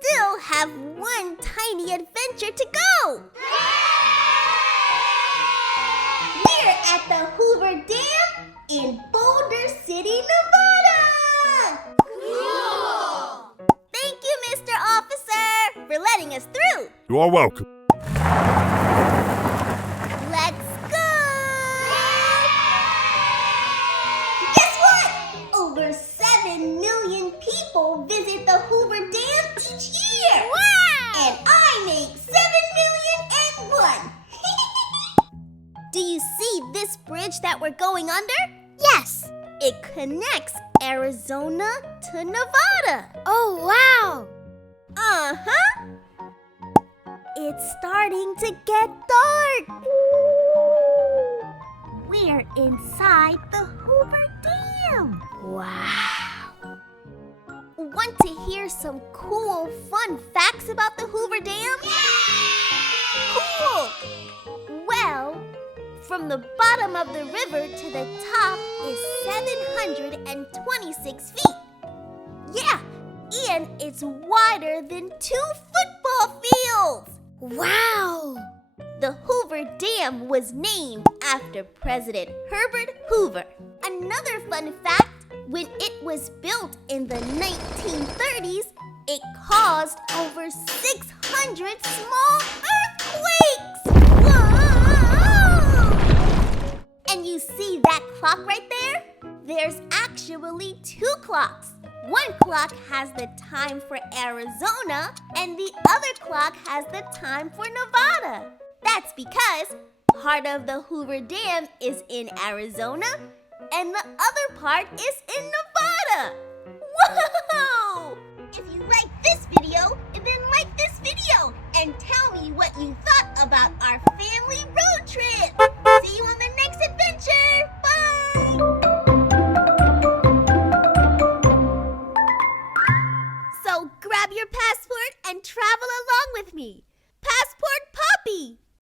still have one tiny adventure to go! We're at the Hoover Dam in Boulder City, Nevada! Cool! Thank you, Mr. Officer, for letting us through. You are welcome. Let's go! Guess what? Over 7 million people visit the Hoover Dam each year. Wow! And I make 7,000,001. Do you see this bridge that we're going under? Yes! It connects Arizona to Nevada. Oh, wow! Uh-huh. It's starting to get dark. We're inside the Hoover Dam. Wow. Want to hear some cool, fun facts about the Hoover Dam? Cool! Well, from the bottom of the river to the top is 726 feet. Yeah, and it's wider than 2 football fields. Wow! The Hoover Dam was named after President Herbert Hoover. Another fun fact, when it was built in the 1930s, it caused over 600 small earthquakes! Whoa! And you see that clock right there? There's actually 2 clocks. One clock has the time for Arizona, and the other clock has the time for Nevada. That's because part of the Hoover Dam is in Arizona, and the other part is in Nevada. Whoa! If you like this video, then like this video and tell me what you thought about our